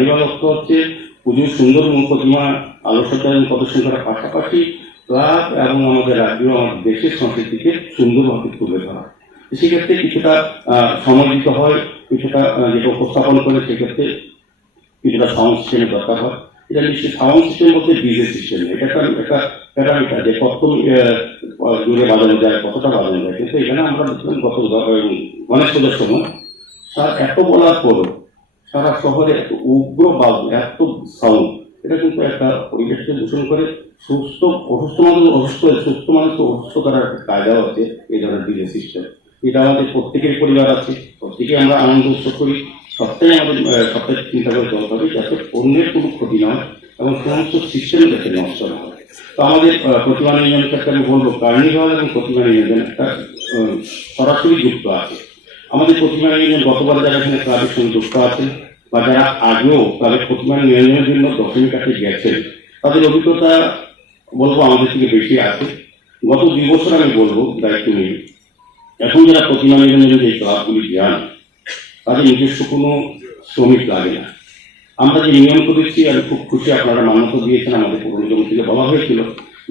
Carnival অর্থ হচ্ছে পুজোর সুন্দর প্রতিমা আলোচনা এবং প্রদর্শন করার পাশাপাশি ক্লাব এবং আমাদের রাজ্য, আমাদের দেশের সংস্কৃতিকে সুন্দরভাবে তুলে ধরা। সেক্ষেত্রে কিছুটা সময় দিতে হয়, কিছুটা যেটা উপস্থাপন করে সেক্ষেত্রে কিছুটা সাউন্ড সিস্টেমের দরকার হয়। এটা নিশ্চয়ই সাউন্ড সিস্টেম বলতে ডিজে সিস্টেম এটা একটা একটা প্যারামিটার যে কত দূরে বাজানো যায়, কতটা বাজানো যায়। কিন্তু এখানে আমরা গত গণেশ পুজোর সময় তার এত বলার পরও সারা শহরে এত উগ্র বাজ এত সাউন্ড। এটা কিন্তু একটা পরিবেশকে দূষণ করে। সুস্থ, অসুস্থ মানুষ অসুস্থ, সুস্থ মানুষকে অসুস্থ করার কায়দাও আছে এই ধরনের ডিজে সিস্টেম এটা আমাদের প্রত্যেকের পরিবার আছে। প্রত্যেকে আমরা আনন্দ উৎসব করি। সবটাই আমাদের সবটাই চিন্তা করে চলতে হবে যাতে অন্যের কোনো ক্ষতি না হয় এবং সমস্ত সিস্টেম যাতে নষ্ট না হয়। তো আমাদের প্রতিমা ক্ষেত্রে আমি বলব কার্নিভাল এবং প্রতিমা নির্মাণ একটা সরাসরি যুক্ত আছে। আমাদের প্রতিমা নির্মাণ গতবার যারা এখানে ক্লাবের সঙ্গে যুক্ত আছেন বা যারা আগেও তাদের প্রতিমা নির্মাণের জন্য দশমীর কাছে গেছেন। তাদের অভিজ্ঞতা বলব আমাদের থেকে বেশি আছে। গত দুই বছর আমি বলব, দায়িত্ব নিয়ে। এখন যারা প্রতিমা নির্মাণের যে ক্লাবগুলি যান তাদের নিজস্ব কোনো শ্রমিক লাগে না। আমরা যে নিয়ম করেছি, আমি খুব খুশি আপনারা মান্যতা দিয়েছেন, আমাদের পুরনো বলা হয়েছিল,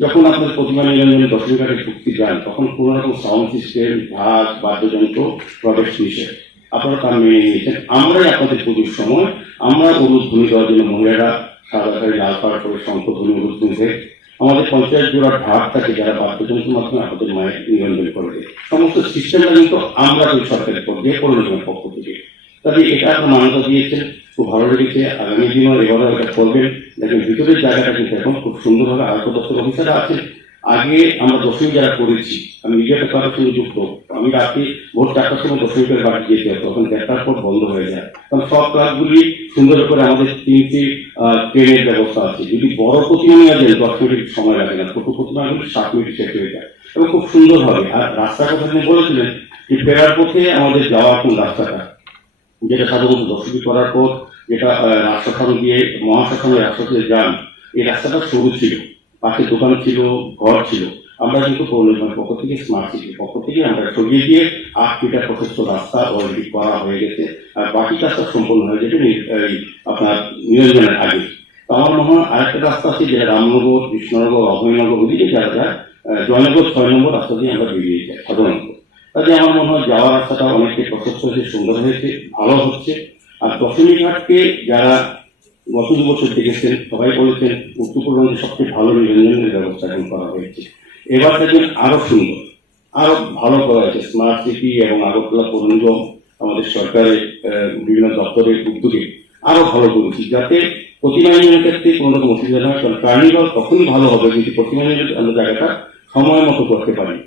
যখন আপনার প্রতিমা নিরঞ্জনে দশমী ঘাটে চুক্তি যান তখন কোনো রকম সাউন্ড সিস্টেম ঢাক, বাদ্যযন্ত্র প্রবেশ নিষেধ। আপনারা তার মেনে নিয়েছেন আমরাই আপনাদের পুজোর সময়, আমরা উলুধ্বনি দেওয়ার জন্য মহিলারা সাদা শাড়ি লাল পাড়া করে শঙ্কধ্বনি উলুধ্বনি দেয় আমাদের পঞ্চায়েত জোড়া ঢাক থাকে যারা বাদ্যযন্ত্রের মাধ্যমে আপনাদের মায়ের নিরঞ্জন করে দেয় সমস্ত সিস্টেমটা কিন্তু আমরা ওই সরকারের পক্ষে পৌরনিগমের পক্ষ থেকে। তবে এটা আপনার মান্যতা দিয়েছেন, খুব ভালো লেগেছে। আগামী দিনও এবারও এটা করবেন। দেখেন ভিতরের জায়গাটা কিন্তু এখন খুব সুন্দরভাবে আয়ত দপ্তর অফিসাররা আছেন। আগে আমরা দশমী যারা করেছি, আমি নিজে একটা কারোর সঙ্গে যুক্ত, আমি রাতে ভোর চারটার সময় দশমী করে বাড়ি যেতে হতো, তখন দেড়টার পর বন্ধ হয়ে যায়। কারণ সব ক্লাবগুলি সুন্দর করে আমাদের তিনটি ট্রেনের ব্যবস্থা আছে। যদি বড় প্রতিমা নিয়ে যান দশ মিনিট সময় লাগে না, ছোট প্রতিমা হলে সাত মিনিট শেষ হয়ে যায়। এবং খুব সুন্দর হবে আর রাস্তার কথা আপনি বলেছিলেন যে ফেরার পথে আমাদের যাওয়া কোন রাস্তাটা? যেটা সাধারণত দশমী করার পর, যেটা রাস্তাখান দিয়ে রাস্তা দিয়ে যান, এই রাস্তাটা সরু ছিল। পাশে দোকান ছিল, ঘর ছিল। আমরা কিন্তু পৌরনিগমের পক্ষ থেকে স্মার্ট সিটির পক্ষ থেকে আমরা সরিয়ে দিয়ে আট মিটার প্রশস্ত রাস্তা অলরেডি করা হয়ে গেছে। আর বাকি কাজটা সম্পূর্ণ হয়ে এই আপনার নিয়োজনের আগে। তো আমার মনে হয় আরেকটা রাস্তা আছে, যেটা রামনগর, কৃষ্ণনগর, অভয়নগর ওদিকে যারা যায় জয়নগর ছয় নম্বর রাস্তা দিয়ে আমরা বেরিয়ে যাই সাধারণত। কাজে আমার মনে হয় যাওয়ার রাস্তাটা অনেকটাই প্রশস্ত হয়েছে, সুন্দর হয়েছে, ভালো হচ্ছে। আর দশমী ঘাটকে যারা গত বছর দেখেছেন সবাই বলেছেন উত্তরপূর্বাঞ্চলের সবচেয়ে ভালো নিরঞ্জনের ব্যবস্থা এখন করা হয়েছে। এবার দেখবেন আরও সুন্দর, আরও ভালো করা হয়েছে। স্মার্ট সিটি এবং আগরতলা পৌরনিগম আমাদের সরকারের বিভিন্ন দপ্তরের উদ্যোগে আরও ভালো করেছি। যাতে প্রতিমা ক্ষেত্রে কোনো রকম অসুবিধা না হয়, কারণ কার্নিভাল তখনই ভালো হবে যদি প্রতিমা জায়গাটা সময় মতো করতে পারি।